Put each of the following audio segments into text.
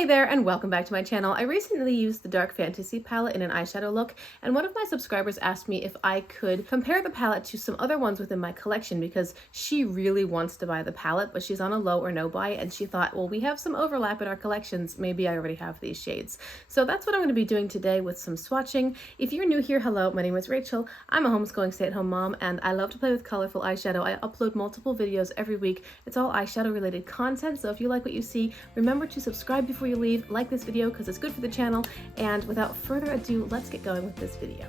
Hey there and welcome back to my channel. I recently used the Dark Fantasy palette in an eyeshadow look, and one of my subscribers asked me if I could compare the palette to some other ones within my collection because she really wants to buy the palette, but she's on a low or no buy, and she thought, well, we have some overlap in our collections. Maybe I already have these shades. So that's what I'm going to be doing today with some swatching. If you're new here, hello, my name is Rachel. I'm a homeschooling stay-at-home mom, and I love to play with colorful eyeshadow. I upload multiple videos every week. It's all eyeshadow related content, so if you like what you see, remember to subscribe before you leave, like this video because it's good for the channel, and without further ado, let's get going with this video.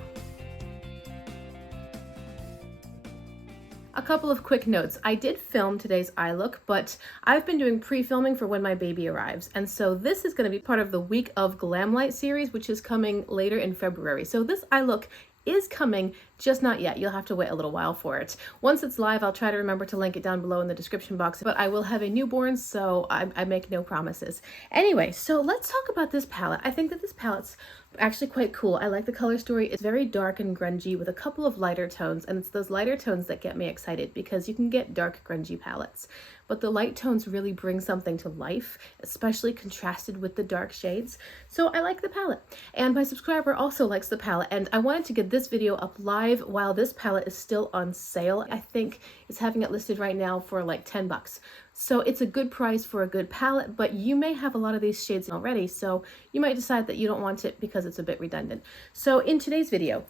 A couple of quick notes. I did film today's eye look, but I've been doing pre-filming for when my baby arrives, and so this is going to be part of the Week of Glamlight series, which is coming later in February. So this eye look is coming, just not yet. You'll have to wait a little while for it. Once it's live, I'll try to remember to link it down below in the description box, but I will have a newborn, so I make no promises. Anyway, so let's talk about this palette. I think that this palette's actually quite cool. I like the color story. It's very dark and grungy with a couple of lighter tones, and it's those lighter tones that get me excited because you can get dark, grungy palettes, but the light tones really bring something to life, especially contrasted with the dark shades. So I like the palette, and my subscriber also likes the palette, and I wanted to get this video up live while this palette is still on sale. I think it's having it listed right now for like 10 bucks. So it's a good price for a good palette, but you may have a lot of these shades already, so you might decide that you don't want it because it's a bit redundant. So in today's video,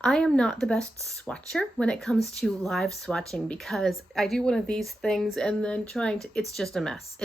I am not the best swatcher when it comes to live swatching because I do one of these things and then it's just a mess.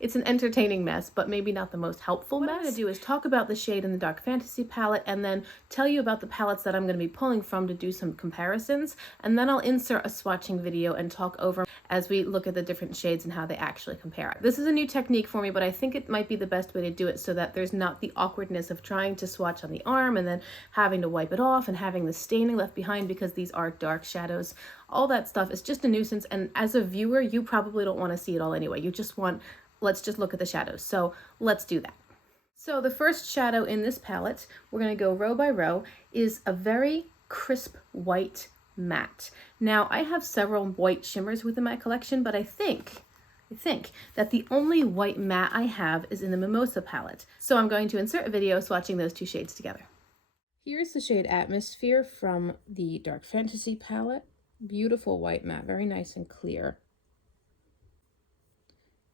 It's an entertaining mess, but maybe not the most helpful mess. What I'm going to do is talk about the shade in the Dark Fantasy palette and then tell you about the palettes that I'm going to be pulling from to do some comparisons, and then I'll insert a swatching video and talk over as we look at the different shades and how they actually compare. This is a new technique for me, but I think it might be the best way to do it so that there's not the awkwardness of trying to swatch on the arm and then having to wipe it off and having the staining left behind because these are dark shadows. All that stuff is just a nuisance, and as a viewer, you probably don't want to see it all anyway. You just want, let's just look at the shadows. So let's do that. So the first shadow in this palette, we're going to go row by row, is a very crisp white matte. Now I have several white shimmers within my collection, but I think that the only white matte I have is in the Mimosa palette. So I'm going to insert a video swatching those two shades together. Here's the shade Atmosphere from the Dark Fantasy palette. Beautiful white matte, very nice and clear.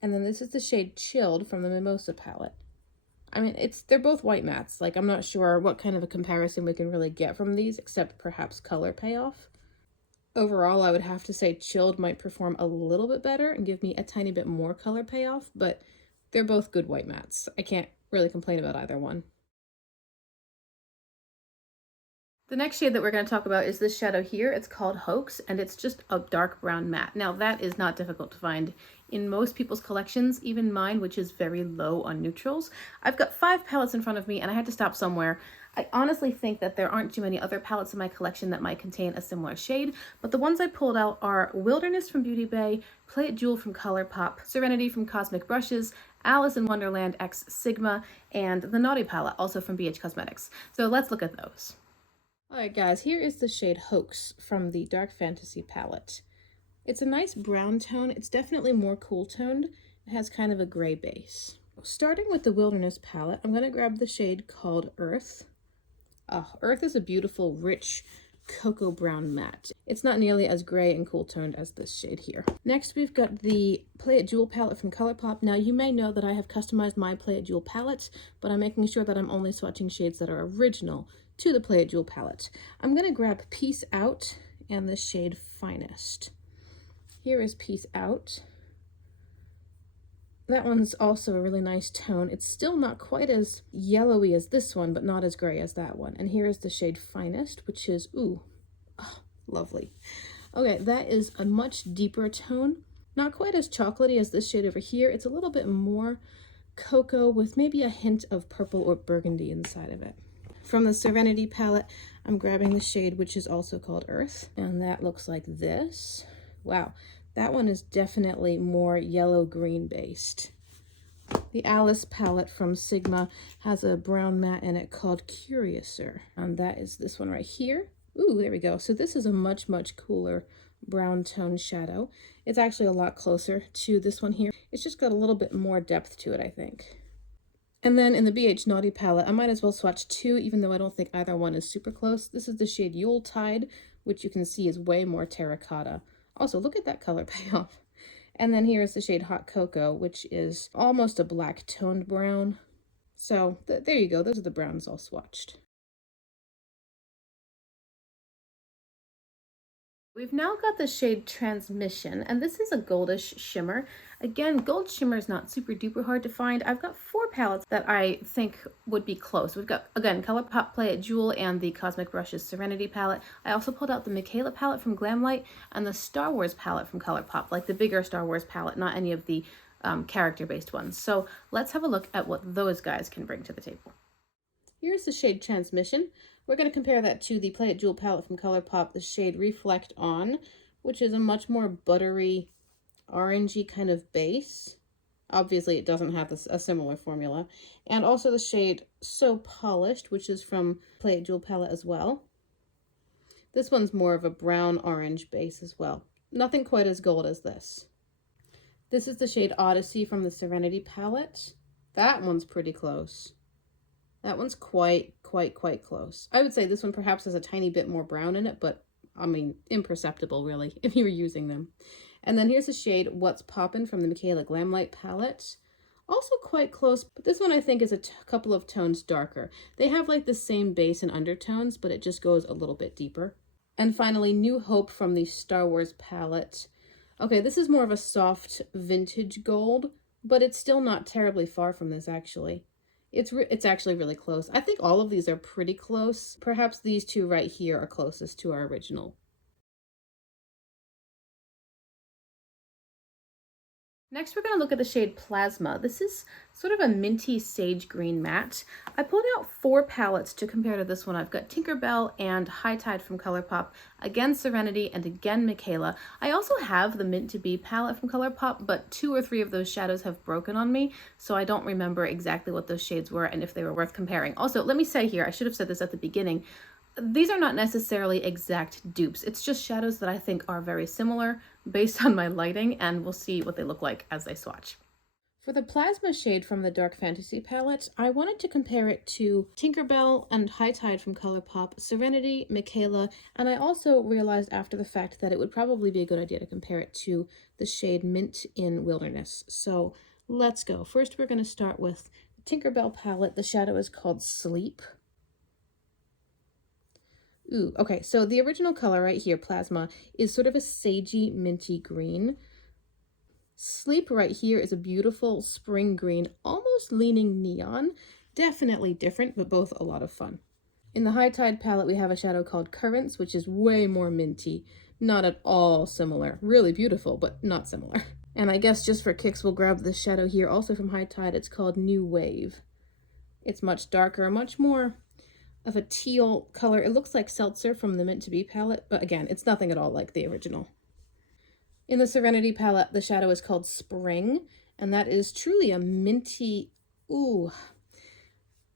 And then this is the shade Chilled from the Mimosa palette. I mean, they're both white mattes. Like, I'm not sure what kind of a comparison we can really get from these, except perhaps color payoff. Overall, I would have to say Chilled might perform a little bit better and give me a tiny bit more color payoff, but they're both good white mattes. I can't really complain about either one. The next shade that we're going to talk about is this shadow here. It's called Hoax, and it's just a dark brown matte. Now, that is not difficult to find in most people's collections, even mine, which is very low on neutrals. I've got 5 palettes in front of me, and I had to stop somewhere. I honestly think that there aren't too many other palettes in my collection that might contain a similar shade, but the ones I pulled out are Wilderness from Beauty Bay, Play It Jewel from ColourPop, Serenity from Cosmic Brushes, Alice in Wonderland X Sigma, and the Naughty palette, also from BH Cosmetics. So let's look at those. Alright guys, here is the shade Hoax from the Dark Fantasy palette. It's a nice brown tone. It's definitely more cool toned. It has kind of a gray base. Starting with the Wilderness palette, I'm going to grab the shade called Earth. Earth is a beautiful, rich, cocoa brown matte. It's not nearly as gray and cool toned as this shade here. Next, we've got the Play It Jewel palette from ColourPop. Now, you may know that I have customized my Play It Jewel palette, but I'm making sure that I'm only swatching shades that are original to the Play It Jewel palette. I'm going to grab Peace Out and the shade Finest. Here is Peace Out. That one's also a really nice tone. It's still not quite as yellowy as this one, but not as gray as that one. And here is the shade Finest, which is, lovely. Okay, that is a much deeper tone. Not quite as chocolatey as this shade over here. It's a little bit more cocoa with maybe a hint of purple or burgundy inside of it. From the Serenity palette, I'm grabbing the shade, which is also called Earth. And that looks like this. Wow. That one is definitely more yellow-green based. The Alice palette from Sigma has a brown matte in it called Curiouser. And that is this one right here. Ooh, there we go. So this is a much, much cooler brown tone shadow. It's actually a lot closer to this one here. It's just got a little bit more depth to it, I think. And then in the BH Naughty palette, I might as well swatch two, even though I don't think either one is super close. This is the shade Yuletide, which you can see is way more terracotta. Also, look at that color payoff. And then here is the shade Hot Cocoa, which is almost a black toned brown. So there you go. Those are the browns all swatched. We've now got the shade Transmission, and this is a goldish shimmer. Again, gold shimmer is not super duper hard to find. I've got four palettes that I think would be close. We've got, again, ColourPop Play It Jewel and the Cosmic Brushes Serenity palette. I also pulled out the Michaela palette from Glamlight and the Star Wars palette from ColourPop, like the bigger Star Wars palette, not any of the character-based ones. So let's have a look at what those guys can bring to the table. Here's the shade Transmission. We're going to compare that to the Play It Jewel palette from ColourPop, the shade Reflect On, which is a much more buttery, orangey kind of base. Obviously, it doesn't have a similar formula. And also the shade So Polished, which is from Play It Jewel palette as well. This one's more of a brown-orange base as well. Nothing quite as gold as this. This is the shade Odyssey from the Serenity palette. That one's pretty close. That one's quite close. I would say this one perhaps has a tiny bit more brown in it, but I mean, imperceptible really, if you were using them. And then here's the shade What's Poppin' from the Michaela Glamlight palette. Also quite close, but this one I think is a couple of tones darker. They have like the same base and undertones, but it just goes a little bit deeper. And finally, New Hope from the Star Wars palette. Okay, this is more of a soft vintage gold, but it's still not terribly far from this actually. It's actually really close. I think all of these are pretty close. Perhaps these two right here are closest to our original. Next, we're going to look at the shade Plasma. This is sort of a minty sage green matte. I pulled out four palettes to compare to this one. I've got Tinkerbell and High Tide from ColourPop, again Serenity, and again Michaela. I also have the Mint to Be palette from ColourPop, but 2 or 3 of those shadows have broken on me, so I don't remember exactly what those shades were and if they were worth comparing. Also, let me say here, I should have said this at the beginning, these are not necessarily exact dupes. It's just shadows that I think are very similar based on my lighting, and we'll see what they look like as they swatch. For the Plasma shade from the Dark Fantasy palette, I wanted to compare it to Tinkerbell and High Tide from ColourPop, Serenity, Michaela, and I also realized after the fact that it would probably be a good idea to compare it to the shade Mint in Wilderness. So let's go. First, we're going to start with the Tinkerbell palette. The shadow is called Sleep. Ooh, okay, so the original color right here, Plasma, is sort of a sagey, minty green. Sleep right here is a beautiful spring green, almost leaning neon. Definitely different, but both a lot of fun. In the High Tide palette, we have a shadow called Currents, which is way more minty. Not at all similar. Really beautiful, but not similar. And I guess just for kicks, we'll grab this shadow here, also from High Tide. It's called New Wave. It's much darker, much more of a teal color. It looks like Seltzer from the Mint to Be palette, but again, it's nothing at all like the original. In the Serenity palette, the shadow is called Spring, and that is truly a minty, ooh,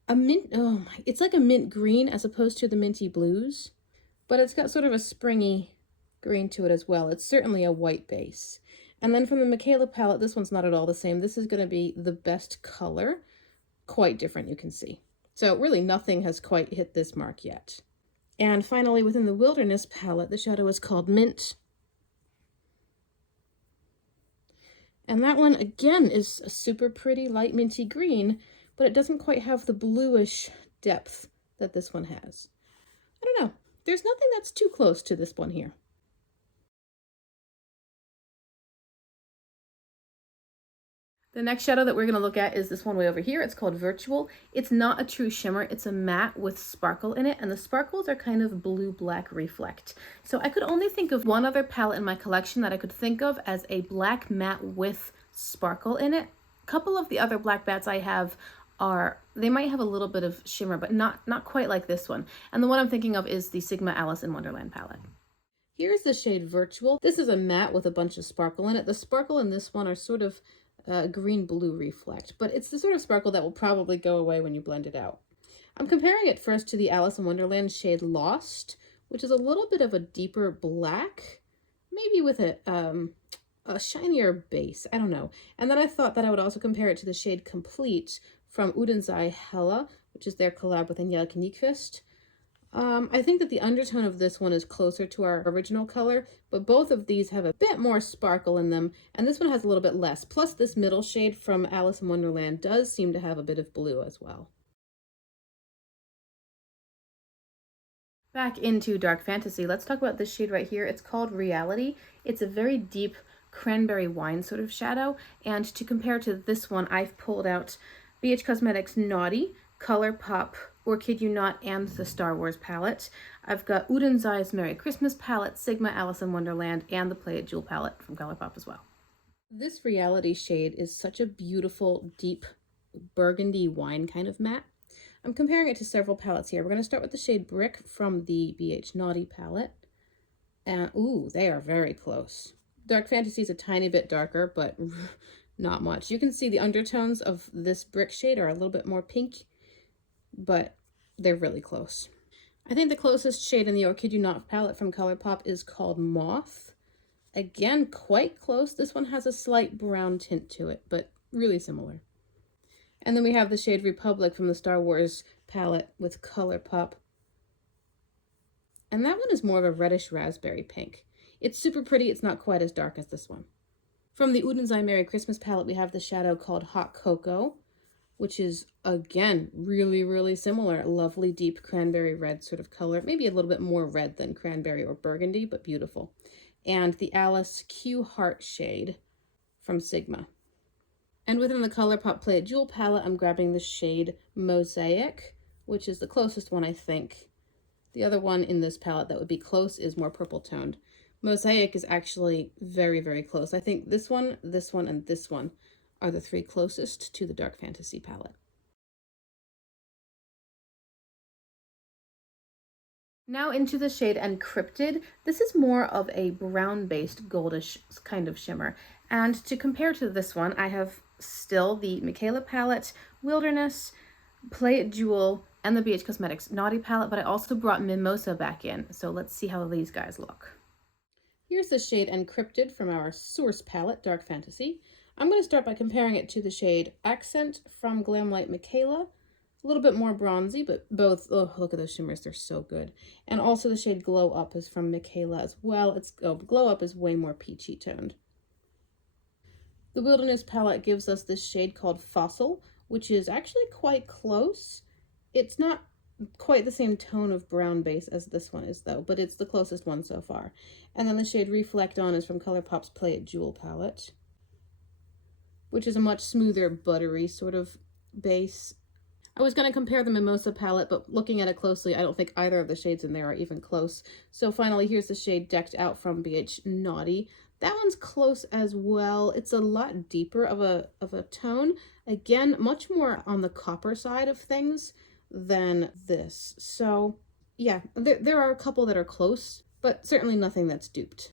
it's like a mint green as opposed to the minty blues, but it's got sort of a springy green to it as well. It's certainly a white base. And then from the Michaela palette, this one's not at all the same. This is going to be the Best Color. Quite different, you can see. So really nothing has quite hit this mark yet. And finally, within the Wilderness palette, the shadow is called Mint. And that one, again, is a super pretty light minty green, but it doesn't quite have the bluish depth that this one has. I don't know. There's nothing that's too close to this one here. The next shadow that we're going to look at is this one way over here. It's called Virtual. It's not a true shimmer. It's a matte with sparkle in it, and the sparkles are kind of blue-black reflect. So I could only think of one other palette in my collection that I could think of as a black matte with sparkle in it. A couple of the other black mattes I have they might have a little bit of shimmer, but not quite like this one. And the one I'm thinking of is the Sigma Alice in Wonderland palette. Here's the shade Virtual. This is a matte with a bunch of sparkle in it. The sparkle in this one are sort of green-blue reflect, but it's the sort of sparkle that will probably go away when you blend it out. I'm comparing it first to the Alice in Wonderland shade Lost, which is a little bit of a deeper black, maybe with a shinier base, I don't know. And then I thought that I would also compare it to the shade Complete from Udensai Hella, which is their collab with Angelica Nyquist. I think that the undertone of this one is closer to our original color, but both of these have a bit more sparkle in them, and this one has a little bit less. Plus, this middle shade from Alice in Wonderland does seem to have a bit of blue as well. Back into dark fantasy, let's talk about this shade right here. It's called Reality. It's a very deep cranberry wine sort of shadow, and to compare to this one, I've pulled out BH Cosmetics Naughty, ColourPop, Or Kid You Not, and the Star Wars palette. I've got Udensai's Merry Christmas palette, Sigma Alice in Wonderland, and the Play It Jewel palette from ColourPop as well. This Reality shade is such a beautiful, deep burgundy wine kind of matte. I'm comparing it to several palettes here. We're going to start with the shade Brick from the BH Naughty palette. And ooh, they are very close. Dark Fantasy is a tiny bit darker, but not much. You can see the undertones of this Brick shade are a little bit more pink, but they're really close. I think the closest shade in the Or Kid You Not palette from ColourPop is called Moth. Again, quite close. This one has a slight brown tint to it, but really similar. And then we have the shade Republic from the Star Wars palette with ColourPop. And that one is more of a reddish raspberry pink. It's super pretty. It's not quite as dark as this one. From the Udensai Merry Christmas palette, we have the shadow called Hot Cocoa, which is, again, really, really similar. Lovely, deep cranberry red sort of color. Maybe a little bit more red than cranberry or burgundy, but beautiful. And the Alice Q Heart shade from Sigma. And within the ColourPop Play It Jewel palette, I'm grabbing the shade Mosaic, which is the closest one, I think. The other one in this palette that would be close is more purple toned. Mosaic is actually very, very close. I think this one, and this one are the three closest to the Dark Fantasy palette. Now into the shade Encrypted. This is more of a brown-based goldish kind of shimmer. And to compare to this one, I have still the Michaela palette, Wilderness, Play It Jewel, and the BH Cosmetics Naughty palette, but I also brought Mimosa back in. So let's see how these guys look. Here's the shade Encrypted from our Source palette, Dark Fantasy. I'm going to start by comparing it to the shade Accent from Glamlight Michaela. A little bit more bronzy, but both, oh, look at those shimmers, they're so good. And also the shade Glow Up is from Michaela as well. Glow Up is way more peachy toned. The Wilderness palette gives us this shade called Fossil, which is actually quite close. It's not quite the same tone of brown base as this one is though, but it's the closest one so far. And then the shade Reflect On is from ColourPop's Play It Jewel palette, which is a much smoother, buttery sort of base. I was going to compare the Mimosa palette, but looking at it closely, I don't think either of the shades in there are even close. So finally, here's the shade Decked Out from BH Naughty. That one's close as well. It's a lot deeper of a tone. Again, much more on the copper side of things than this. So yeah, there are a couple that are close, but certainly nothing that's duped.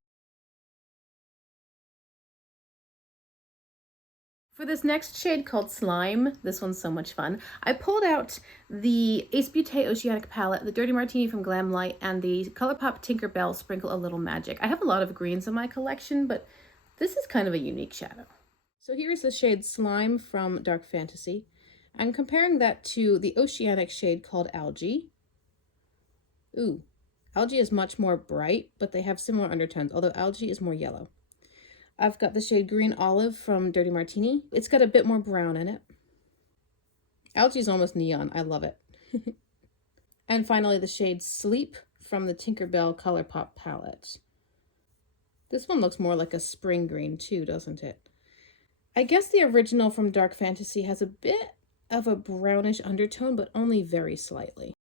For this next shade called Slime, this one's so much fun, I pulled out the Ace Beauté Oceanic palette, the Dirty Martini from Glamlight, and the ColourPop Tinkerbell Sprinkle a Little Magic. I have a lot of greens in my collection, but this is kind of a unique shadow. So here's the shade Slime from Dark Fantasy. I'm comparing that to the Oceanic shade called Algae. Ooh, Algae is much more bright, but they have similar undertones, although Algae is more yellow. I've got the shade Green Olive from Dirty Martini. It's got a bit more brown in it. Algae is almost neon. I love it. And finally, the shade Sleep from the Tinkerbell ColourPop palette. This one looks more like a spring green too, doesn't it? I guess the original from Dark Fantasy has a bit of a brownish undertone, but only very slightly.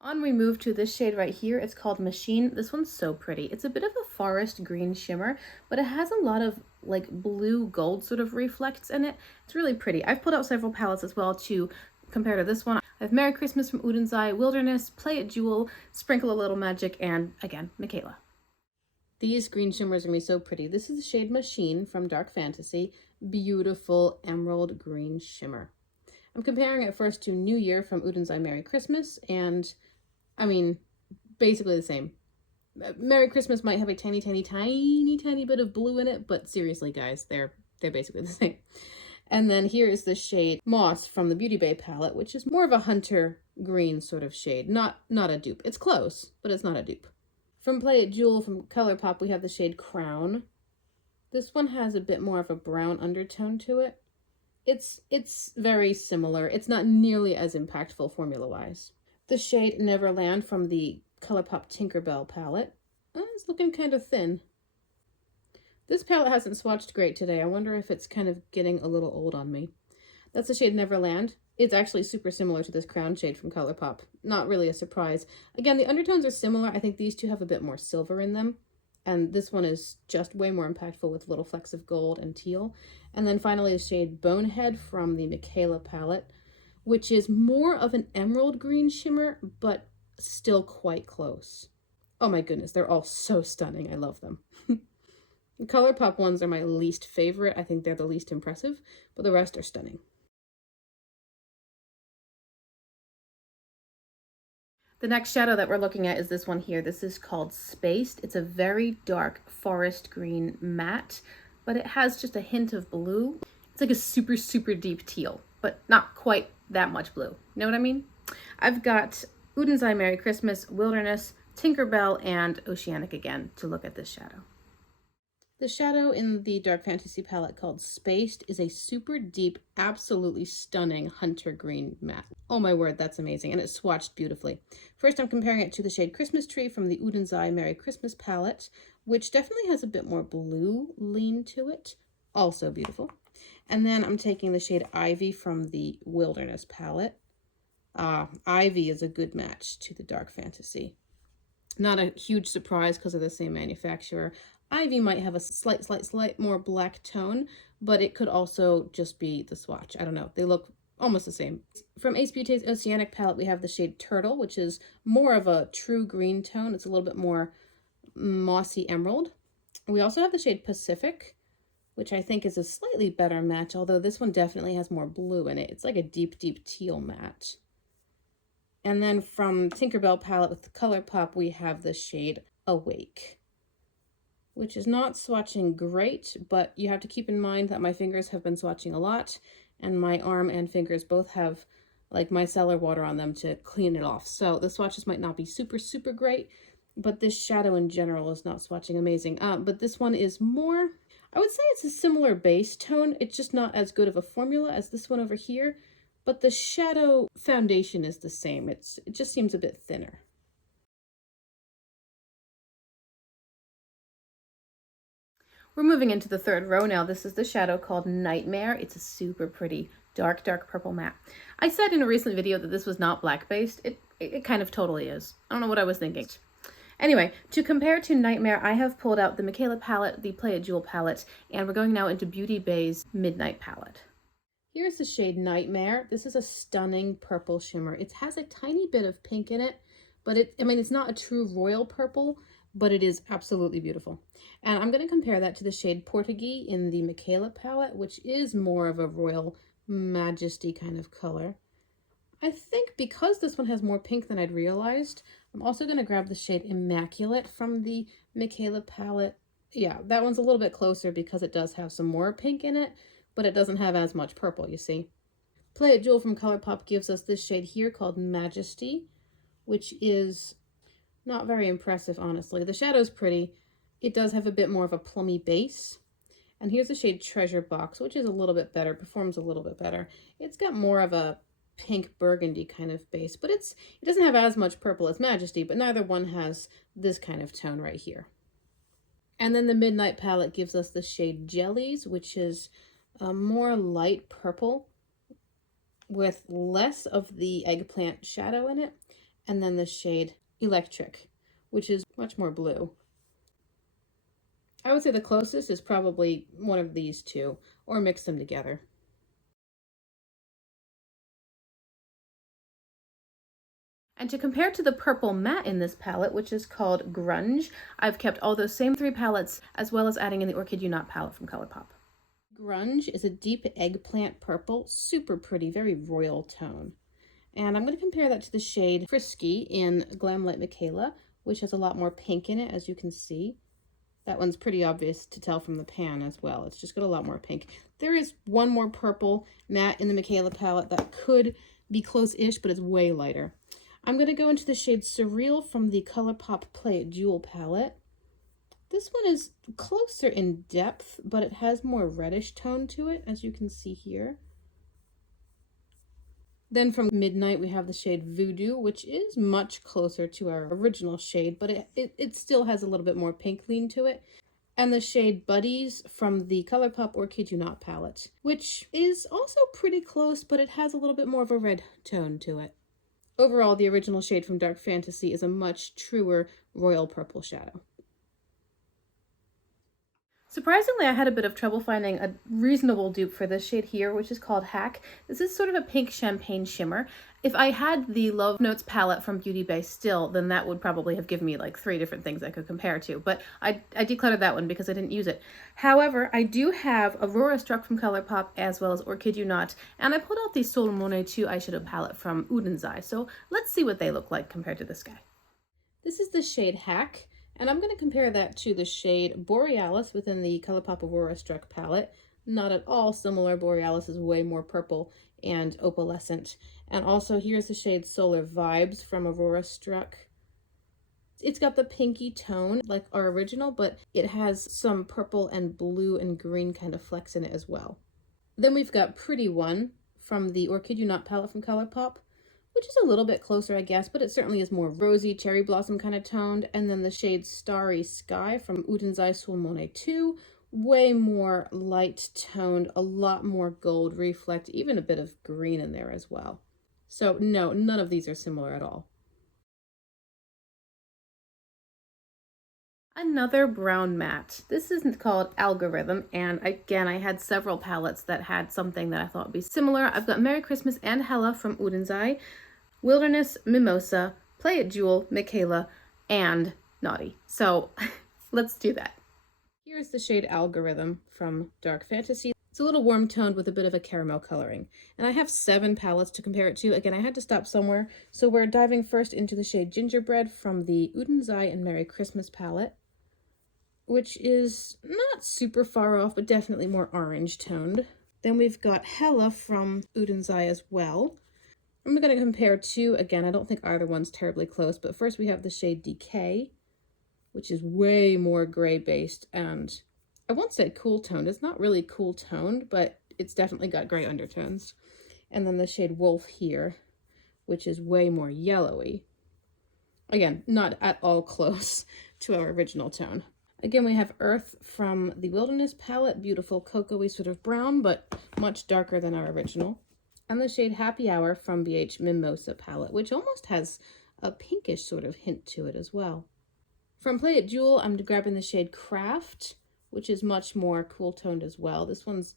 On we move to this shade right here. It's called Machine. This one's so pretty. It's a bit of a forest green shimmer, but it has a lot of like blue gold sort of reflects in it. It's really pretty. I've pulled out several palettes as well to compare to this one. I have Merry Christmas from Udensai, Wilderness, Play It Jewel, Sprinkle a Little Magic, and again, Michaela. These green shimmers are going to be so pretty. This is the shade Machine from Dark Fantasy. Beautiful emerald green shimmer. I'm comparing it first to New Year from Udensai Merry Christmas, and I mean, basically the same. Merry Christmas might have a tiny bit of blue in it, but seriously, guys, they're they're basically the same. And then here is the shade Moss from the Beauty Bay palette, which is more of a hunter green sort of shade. Not a dupe. It's close, but it's not a dupe. From Play It Jewel from ColourPop, we have the shade Crown. This one has a bit more of a brown undertone to it. It's very similar. It's not nearly as impactful formula-wise. The shade Neverland from the ColourPop Tinkerbell palette. It's looking kind of thin. This palette hasn't swatched great today. I wonder if it's kind of getting a little old on me. That's the shade Neverland. It's actually super similar to this Crown shade from ColourPop. Not really a surprise. Again, the undertones are similar. I think these two have a bit more silver in them. And this one is just way more impactful with little flecks of gold and teal. And then finally the shade Bonehead from the Michaela palette, which is more of an emerald green shimmer, but still quite close. Oh my goodness, they're all so stunning. I love them. The ColourPop ones are my least favorite. I think they're the least impressive, but the rest are stunning. The next shadow that we're looking at is this one here. This is called Spaced. It's a very dark forest green matte, but it has just a hint of blue. It's like a super, super deep teal, but not quite that much blue. You know what I mean? I've got Uden's Eye Merry Christmas, Wilderness, Tinkerbell, and Oceanic again to look at this shadow. The shadow in the Dark Fantasy palette called Spaced is a super deep, absolutely stunning hunter green matte. Oh my word, that's amazing, and it's swatched beautifully. First, I'm comparing it to the shade Christmas Tree from the Uden's Eye Merry Christmas palette, which definitely has a bit more blue lean to it. Also beautiful. And then I'm taking the shade Ivy from the Wilderness palette. Ivy is a good match to the Dark Fantasy. Not a huge surprise because of the same manufacturer. Ivy might have a slight more black tone, but it could also just be the swatch. I don't know. They look almost the same. From Ace Beauty's Oceanic palette, we have the shade Turtle, which is more of a true green tone. It's a little bit more mossy emerald. We also have the shade Pacific, which I think is a slightly better match, although this one definitely has more blue in it. It's like a deep, deep teal match. And then from Tinkerbell palette with the ColourPop, we have the shade Awake, which is not swatching great, but you have to keep in mind that my fingers have been swatching a lot, and my arm and fingers both have like micellar water on them to clean it off. So the swatches might not be super, super great, but this shadow in general is not swatching amazing. But this one is more, I would say it's a similar base tone. It's just not as good of a formula as this one over here, but the shadow foundation is the same. It just seems a bit thinner. We're moving into the third row now. This is the shadow called Nightmare. It's a super pretty dark, dark purple matte. I said in a recent video that this was not black-based. It kind of totally is. I don't know what I was thinking. Anyway, to compare to Nightmare, I have pulled out the Michaela palette, the Play It Jewel palette, and we're going now into Beauty Bay's Midnight palette. Here's the shade Nightmare. This is a stunning purple shimmer. It has a tiny bit of pink in it, but it's not a true royal purple, but it is absolutely beautiful. And I'm going to compare that to the shade Portuguese in the Michaela palette, which is more of a royal majesty kind of color. I think because this one has more pink than I'd realized, I'm also going to grab the shade Immaculate from the Michaela palette. Yeah, that one's a little bit closer because it does have some more pink in it, but it doesn't have as much purple, you see. Play It Jewel from ColourPop gives us this shade here called Majesty, which is not very impressive, honestly. The shadow's pretty. It does have a bit more of a plummy base. And here's the shade Treasure Box, which is a little bit better, performs a little bit better. It's got more of a pink burgundy kind of base, but it doesn't have as much purple as Majesty, but neither one has this kind of tone right here. And then the Midnight palette gives us the shade Jellies, which is a more light purple with less of the eggplant shadow in it. And then the shade Electric, which is much more blue. I would say the closest is probably one of these two, or mix them together. And to compare to the purple matte in this palette, which is called Grunge, I've kept all those same three palettes, as well as adding in the Orchid You Not palette from ColourPop. Grunge is a deep eggplant purple, super pretty, very royal tone. And I'm going to compare that to the shade Frisky in Glamlight Michaela, which has a lot more pink in it, as you can see. That one's pretty obvious to tell from the pan as well. It's just got a lot more pink. There is one more purple matte in the Michaela palette that could be close-ish, but it's way lighter. I'm going to go into the shade Surreal from the ColourPop Play It Jewel palette. This one is closer in depth, but it has more reddish tone to it, as you can see here. Then from Midnight, we have the shade Voodoo, which is much closer to our original shade, but it still has a little bit more pink lean to it. And the shade Buddies from the ColourPop or Kid You Not palette, which is also pretty close, but it has a little bit more of a red tone to it. Overall, the original shade from Dark Fantasy is a much truer royal purple shadow. Surprisingly, I had a bit of trouble finding a reasonable dupe for this shade here, which is called Hack. This is sort of a pink champagne shimmer. If I had the Love Notes palette from Beauty Bay still, then that would probably have given me like 3 different things I could compare to, but I decluttered that one because I didn't use it. However, I do have Aurora Struck from ColourPop as well as Or Kid You Not, and I pulled out the Sol Monet 2 eyeshadow palette from Udenzai, so let's see what they look like compared to this guy. This is the shade Hack. And I'm going to compare that to the shade Borealis within the ColourPop Aurora Struck palette. Not at all similar. Borealis is way more purple and opalescent. And also here's the shade Solar Vibes from Aurora Struck. It's got the pinky tone like our original, but it has some purple and blue and green kind of flecks in it as well. Then we've got Pretty One from the Or Kid You Not palette from ColourPop, which is a little bit closer, I guess, but it certainly is more rosy, cherry blossom kind of toned. And then the shade Starry Sky from Udenzai Sol Monet 2, way more light toned, a lot more gold reflect, even a bit of green in there as well. So no, none of these are similar at all. Another brown matte. This is called Algorithm, and again, I had several palettes that had something that I thought would be similar. I've got Merry Christmas and Hella from Udenzai, Wilderness, Mimosa, Play It Jewel, Michaela, and Naughty. So let's do that. Here's the shade Algorithm from Dark Fantasy. It's a little warm toned with a bit of a caramel coloring. And I have 7 palettes to compare it to. Again, I had to stop somewhere. So we're diving first into the shade Gingerbread from the Udenzai and Merry Christmas palette, which is not super far off, but definitely more orange toned. Then we've got Hella from Udenzai as well. I'm going to compare 2. Again, I don't think either one's terribly close, but first we have the shade Decay, which is way more gray based, and I won't say cool toned. It's not really cool toned, but it's definitely got gray undertones. And then the shade Wolf here, which is way more yellowy. Again, not at all close to our original tone. Again, we have Earth from the Wilderness palette, beautiful cocoa-y sort of brown, but much darker than our original. And the shade Happy Hour from BH Mimosa palette, which almost has a pinkish sort of hint to it as well. From Play It Jewel, I'm grabbing the shade Craft, which is much more cool toned as well. This one's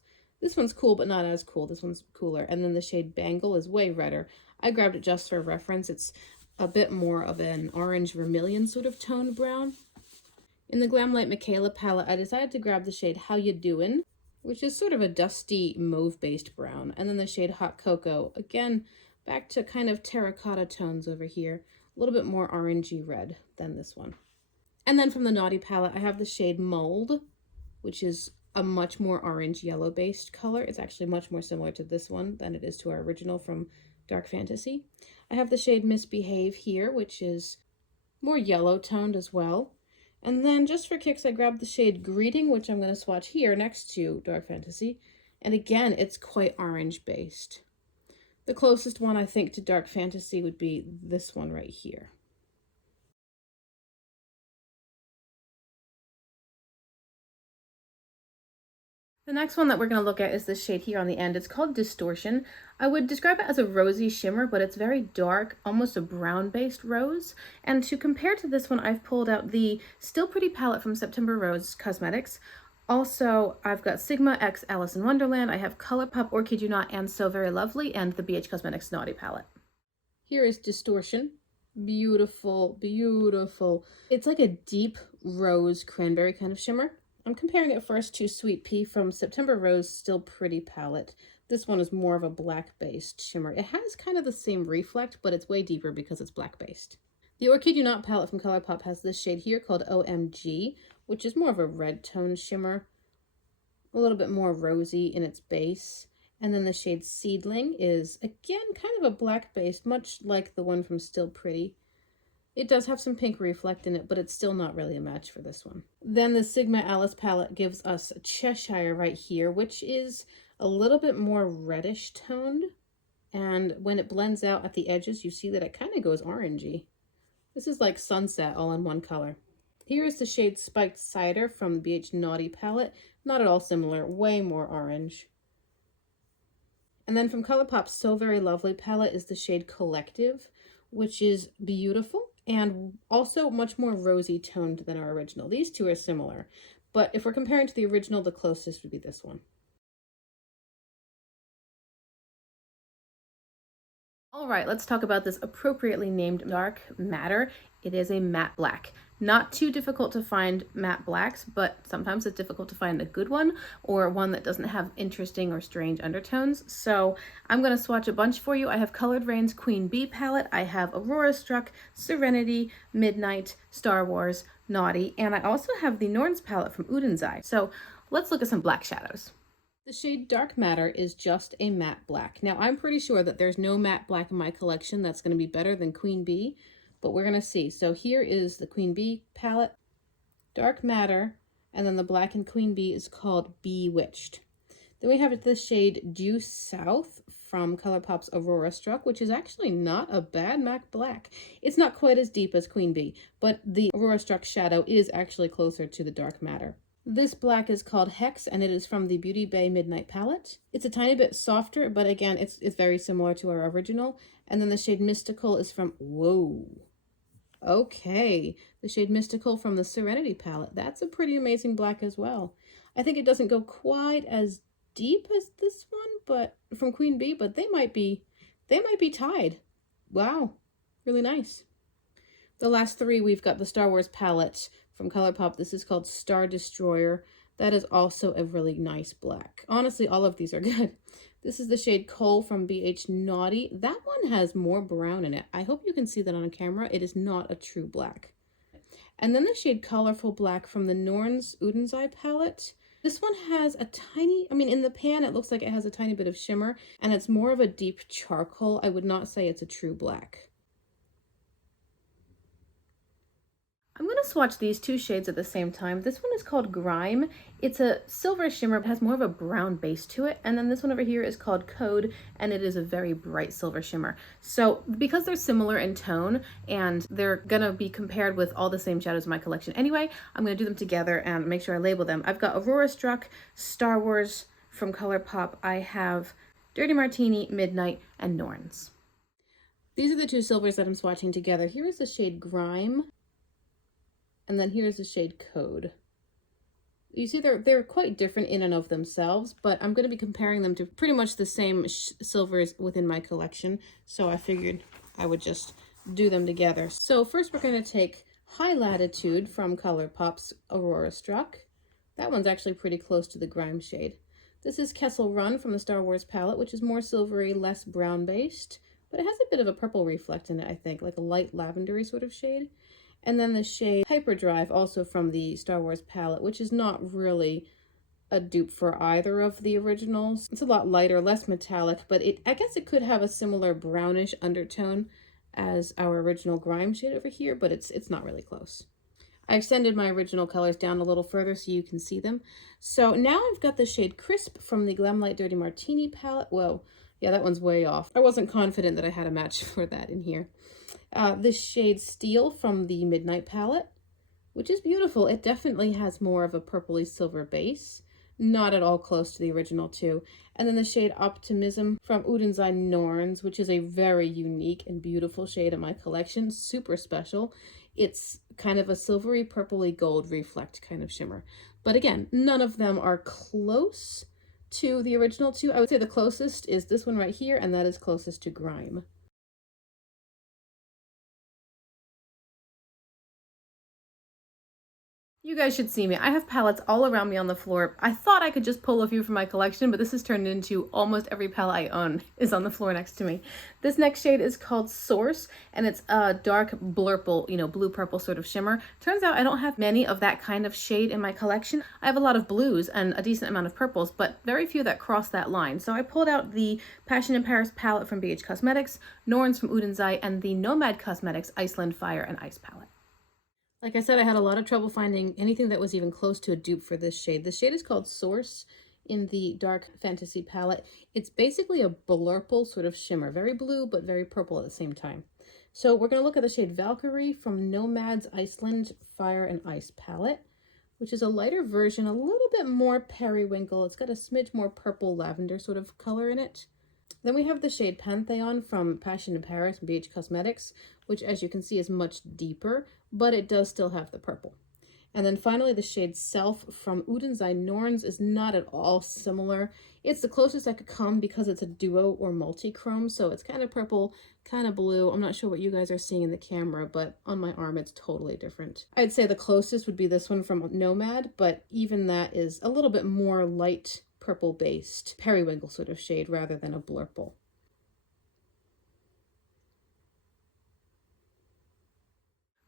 cool, but not as cool. This one's cooler. And then the shade Bangle is way redder. I grabbed it just for reference. It's a bit more of an orange vermilion sort of toned brown. In the Glamlight Michaela palette, I decided to grab the shade How You Doin', which is sort of a dusty mauve-based brown. And then the shade Hot Cocoa, again, back to kind of terracotta tones over here. A little bit more orangey red than this one. And then from the Naughty palette, I have the shade Mold, which is a much more orange-yellow based color. It's actually much more similar to this one than it is to our original from Dark Fantasy. I have the shade Misbehave here, which is more yellow toned as well. And then just for kicks, I grabbed the shade Greeting, which I'm going to swatch here next to Dark Fantasy. And again, it's quite orange based. The closest one I think to Dark Fantasy would be this one right here. The next one that we're going to look at is this shade here on the end. It's called Distortion. I would describe it as a rosy shimmer, but it's very dark, almost a brown-based rose. And to compare to this one, I've pulled out the Still Pretty palette from September Rose Cosmetics. Also, I've got Sigma X Alice in Wonderland. I have ColourPop Or Kid You Not and So Very Lovely, and the BH Cosmetics Naughty palette. Here is Distortion. Beautiful, beautiful. It's like a deep rose cranberry kind of shimmer. I'm comparing it first to Sweet Pea from September Rose Still Pretty palette. This one is more of a black-based shimmer. It has kind of the same reflect, but it's way deeper because it's black-based. The Or Kid You Not palette from ColourPop has this shade here called OMG, which is more of a red tone shimmer, a little bit more rosy in its base. And then the shade Seedling is, again, kind of a black base, much like the one from Still Pretty. It does have some pink reflect in it, but it's still not really a match for this one. Then the Sigma Alice palette gives us Cheshire right here, which is a little bit more reddish toned. And when it blends out at the edges, you see that it kind of goes orangey. This is like sunset all in one color. Here is the shade Spiked Cider from the BH Naughty palette. Not at all similar, way more orange. And then from ColourPop's So Very Lovely palette is the shade Collective, which is beautiful and also much more rosy toned than our original. These two are similar, but if we're comparing to the original, the closest would be this one. All right, let's talk about this appropriately named dark matter. It is a matte black. Not too difficult to find matte blacks, but sometimes it's difficult to find a good one or one that doesn't have interesting or strange undertones. So I'm going to swatch a bunch for you. I have Colored Rain's Queen Bee palette. I have Aurora Struck, Serenity, Midnight, Star Wars, Naughty, and I also have the Norns palette from Udenzai. So let's look at some black shadows. The shade Dark Matter is just a matte black. Now, I'm pretty sure that there's no matte black in my collection that's going to be better than Queen Bee, but we're going to see. So here is the Queen Bee palette, Dark Matter, and then the black in Queen Bee is called Bewitched. Then we have the shade Due South from ColourPop's Aurora Struck, which is actually not a bad matte black. It's not quite as deep as Queen Bee, but the Aurora Struck shadow is actually closer to the Dark Matter. This black is called Hex, and it is from the Beauty Bay Midnight palette. It's a tiny bit softer, but again, it's very similar to our original. And then the shade Mystical is from, whoa, okay, the shade Mystical from the Serenity palette. That's a pretty amazing black as well. I think it doesn't go quite as deep as this one, but from Queen Bee, but they might be tied. Wow, really nice. The last three, we've got the Star Wars palette from ColourPop. This is called Star Destroyer. That is also a really nice black. Honestly, all of these are good. This is the shade Coal from BH Naughty. That one has more brown in it. I hope you can see that on camera. It is not a true black. And then the shade Colorful Black from the Norns Udenzai palette. This one has a tiny, in the pan it looks like it has a tiny bit of shimmer, and it's more of a deep charcoal. I would not say it's a true black. I'm going to swatch these two shades at the same time. This one is called Grime. It's a silver shimmer, it has more of a brown base to it. And then this one over here is called Code, and it is a very bright silver shimmer. So because they're similar in tone and they're going to be compared with all the same shadows in my collection anyway, I'm going to do them together and make sure I label them. I've got Aurora Struck, Star Wars from ColourPop. I have Dirty Martini, Midnight, and Norns. These are the two silvers that I'm swatching together. Here is the shade Grime. And then here's the shade Code. You see they're quite different in and of themselves, but I'm going to be comparing them to pretty much the same silvers within my collection. So I figured I would just do them together. So first we're going to take High Latitude from ColourPop's Aurora Struck. That one's actually pretty close to the Grime shade. This is Kessel Run from the Star Wars palette, which is more silvery, less brown based, but it has a bit of a purple reflect in it, I think, like a light lavendery sort of shade. And then the shade Hyperdrive, also from the Star Wars palette, which is not really a dupe for either of the originals. It's a lot lighter, less metallic, but I guess it could have a similar brownish undertone as our original Grime shade over here, but it's not really close. I extended my original colors down a little further so you can see them. So now I've got the shade Crisp from the Glamlight Dirty Martini palette. Whoa, yeah, that one's way off. I wasn't confident that I had a match for that in here. This shade Steel from the Midnight palette, which is beautiful. It definitely has more of a purpley silver base, not at all close to the original too. And then the shade Optimism from Udenzai Norns, which is a very unique and beautiful shade in my collection, super special. It's kind of a silvery purpley gold reflect kind of shimmer. But again, none of them are close to the original two. I would say the closest is this one right here, and that is closest to Grime. You guys should see me. I have palettes all around me on the floor. I thought I could just pull a few from my collection, but this has turned into almost every palette I own is on the floor next to me. This next shade is called Source, and it's a dark blurple, blue-purple sort of shimmer. Turns out I don't have many of that kind of shade in my collection. I have a lot of blues and a decent amount of purples, but very few that cross that line. So I pulled out the Passion in Paris palette from BH Cosmetics, Norns from Udenzai, and the Nomad Cosmetics Iceland Fire and Ice palette. Like I said, I had a lot of trouble finding anything that was even close to a dupe for this shade. This shade is called Source in the Dark Fantasy palette. It's basically a blurple sort of shimmer, very blue but very purple at the same time. So we're going to look at the shade Valkyrie from Nomad's Iceland Fire and Ice palette, which is a lighter version, a little bit more periwinkle. It's got a smidge more purple lavender sort of color in it. Then we have the shade Pantheon from Passion in Paris and BH Cosmetics, which as you can see is much deeper, but it does still have the purple. And then finally the shade Self from Udenzai Norns is not at all similar. It's the closest I could come because it's a duo or multi-chrome, so it's kind of purple, kind of blue. I'm not sure what you guys are seeing in the camera, but on my arm it's totally different. I'd say the closest would be this one from Nomad, but even that is a little bit more light purple based periwinkle sort of shade rather than a blurple.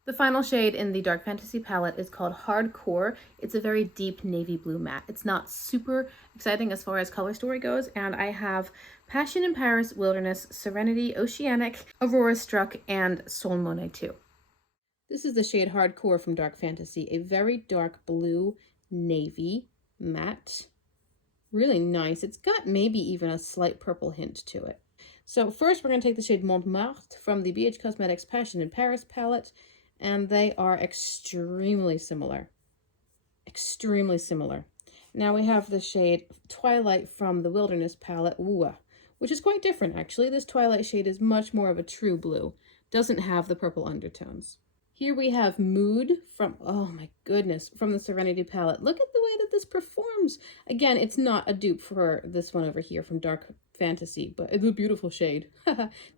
The final shade in the Dark Fantasy palette is called Hardcore. It's a very deep navy blue matte. It's not super exciting as far as color story goes, and I have Passion in Paris, Wilderness, Serenity, Oceanic, Aurora Struck, and Sol Monet 2. This is the shade Hardcore from Dark Fantasy, a very dark blue navy matte. Really nice. It's got maybe even a slight purple hint to it. So first we're going to take the shade Montmartre from the BH Cosmetics Passion in Paris palette, and they are extremely similar. Extremely similar. Now we have the shade Twilight from the Wilderness palette, which is quite different actually. This Twilight shade is much more of a true blue. Doesn't have the purple undertones. Here we have Mood from, oh my goodness, from the Serenity palette. Look at the way that this performs. Again, it's not a dupe for this one over here from Dark Fantasy, but it's a beautiful shade.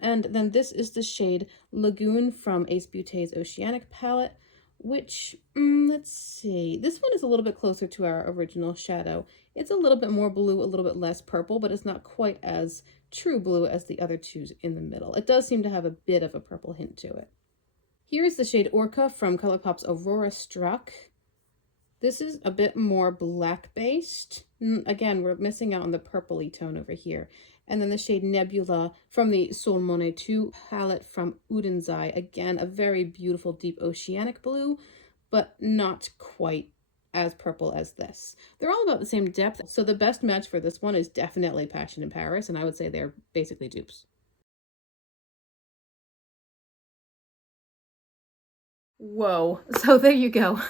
And then this is the shade Lagoon from Ace Beauté's Oceanic palette, which, let's see. This one is a little bit closer to our original shadow. It's a little bit more blue, a little bit less purple, but it's not quite as true blue as the other two in the middle. It does seem to have a bit of a purple hint to it. Here's the shade Orca from ColourPop's Aurora Struck. This is a bit more black-based. Again, we're missing out on the purpley tone over here. And then the shade Nebula from the Sol Monet 2 palette from Udenzai. Again, a very beautiful deep oceanic blue, but not quite as purple as this. They're all about the same depth, so the best match for this one is definitely Passion in Paris, and I would say they're basically dupes. Whoa, so there you go.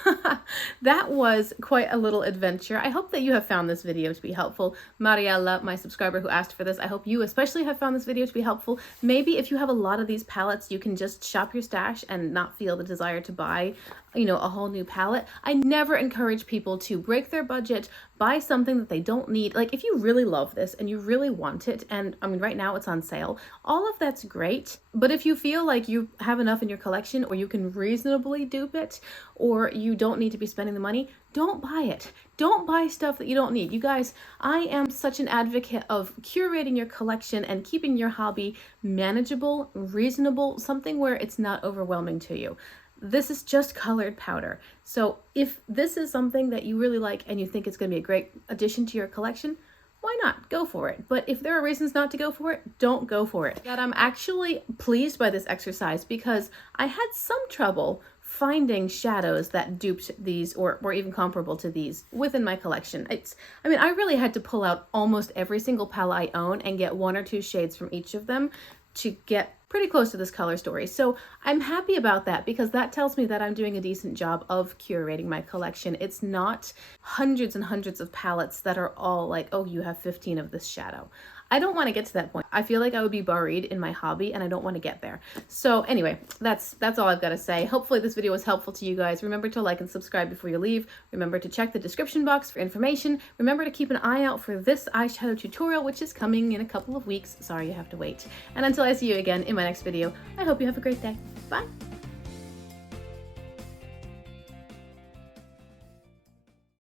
That was quite a little adventure. I hope that you have found this video to be helpful. Mariella, my subscriber who asked for this, I hope you especially have found this video to be helpful. Maybe if you have a lot of these palettes, you can just shop your stash and not feel the desire to buy, a whole new palette. I never encourage people to break their budget, buy something that they don't need. Like if you really love this and you really want it, and I mean right now it's on sale, all of that's great. But if you feel like you have enough in your collection or you can reasonably dupe it, or you don't need to be spending the money, don't buy it. Don't buy stuff that you don't need. You guys, I am such an advocate of curating your collection and keeping your hobby manageable, reasonable, something where it's not overwhelming to you. This is just colored powder. So if this is something that you really like and you think it's going to be a great addition to your collection, why not? Go for it. But if there are reasons not to go for it, don't go for it. That I'm actually pleased by this exercise because I had some trouble finding shadows that duped these or were even comparable to these within my collection. I really had to pull out almost every single palette I own and get one or two shades from each of them to get pretty close to this color story. So I'm happy about that because that tells me that I'm doing a decent job of curating my collection. It's not hundreds and hundreds of palettes that are all like, oh, you have 15 of this shadow. I don't want to get to that point. I feel like I would be buried in my hobby and I don't want to get there. So anyway, that's all I've got to say. Hopefully this video was helpful to you guys. Remember to like and subscribe before you leave. Remember to check the description box for information. Remember to keep an eye out for this eyeshadow tutorial, which is coming in a couple of weeks. Sorry you have to wait. And until I see you again in my next video, I hope you have a great day. Bye.